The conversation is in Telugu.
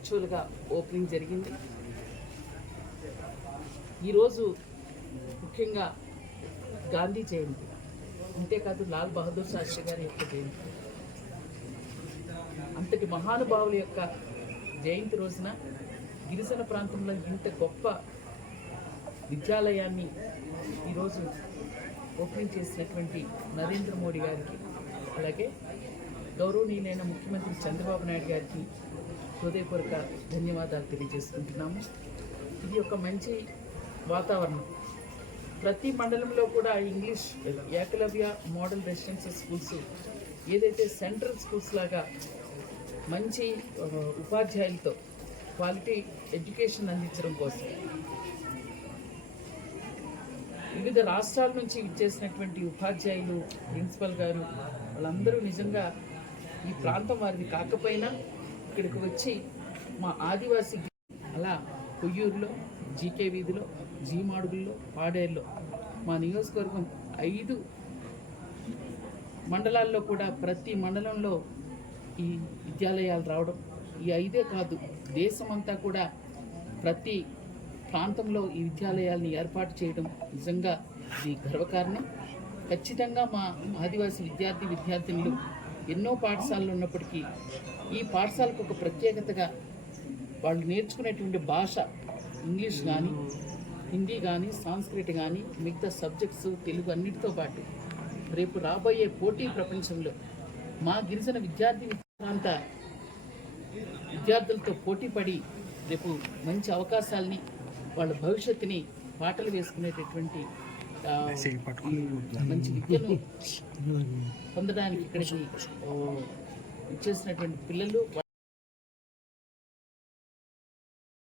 వర్చువల్గా ఓపెనింగ్ జరిగింది. ఈరోజు ముఖ్యంగా గాంధీ జయంతి, అంతేకాదు లాల్ బహదూర్ శాస్త్రి గారి యొక్క జయంతి. అంతటి మహానుభావుల యొక్క జయంతి రోజున గిరిజన ప్రాంతంలో ఇంత గొప్ప విద్యాలయాన్ని ఈరోజు ఓపెనింగ్ చేసినటువంటి నరేంద్ర మోడీ గారికి, అలాగే గౌరవనీయులైన ముఖ్యమంత్రి చంద్రబాబు నాయుడు గారికి హృదయపూర్వక ధన్యవాదాలు తెలియజేసుకుంటున్నాము. ఇది ఒక మంచి వాతావరణం. ప్రతి మండలంలో కూడా English Ekalavya model residential schools ఏదైతే సెంట్రల్ స్కూల్స్ లాగా మంచి ఉపాధ్యాయులతో క్వాలిటీ ఎడ్యుకేషన్ అందించడం కోసం వివిధ రాష్ట్రాల నుంచి ఇచ్చేసినటువంటి ఉపాధ్యాయులు, ప్రిన్సిపల్ గారు, వాళ్ళందరూ నిజంగా ఈ ప్రాంతం వారిది కాకపోయినా ఇక్కడికి వచ్చి మా ఆదివాసీ అలా కొయ్యూరులో, జీకే వీధిలో, జీమాడుగుల్లో, పాడేరులో మా నియోజకవర్గం 5 మండలాల్లో కూడా ప్రతి మండలంలో ఈ విద్యాలయాలు రావడం, ఈ 5 కాదు దేశమంతా కూడా ప్రతి ప్రాంతంలో ఈ విద్యాలయాల్ని ఏర్పాటు చేయడం నిజంగా ఇది గర్వకారణం. ఖచ్చితంగా మా ఆదివాసీ విద్యార్థినులు ఎన్నో పాఠశాలలు ఉన్నప్పటికీ ఈ పాఠశాలకు ఒక ప్రత్యేకతగా వాళ్ళు నేర్చుకునేటువంటి భాష ఇంగ్లీష్ కానీ, హిందీ కానీ, సంస్కృతి కానీ, మిగతా సబ్జెక్ట్స్ తెలుగు అన్నిటితో పాటు రేపు రాబోయే పోటీ ప్రపంచంలో మా గిరిజన విద్యార్థి ప్రాంత విద్యార్థులతో పోటీపడి రేపు మంచి అవకాశాలని, వాళ్ళ భవిష్యత్తుని పాటలు వేసుకునేటటువంటి మంచి విద్యను పొందడానికి ఇక్కడికి ఇచ్చేసినటువంటి పిల్లలు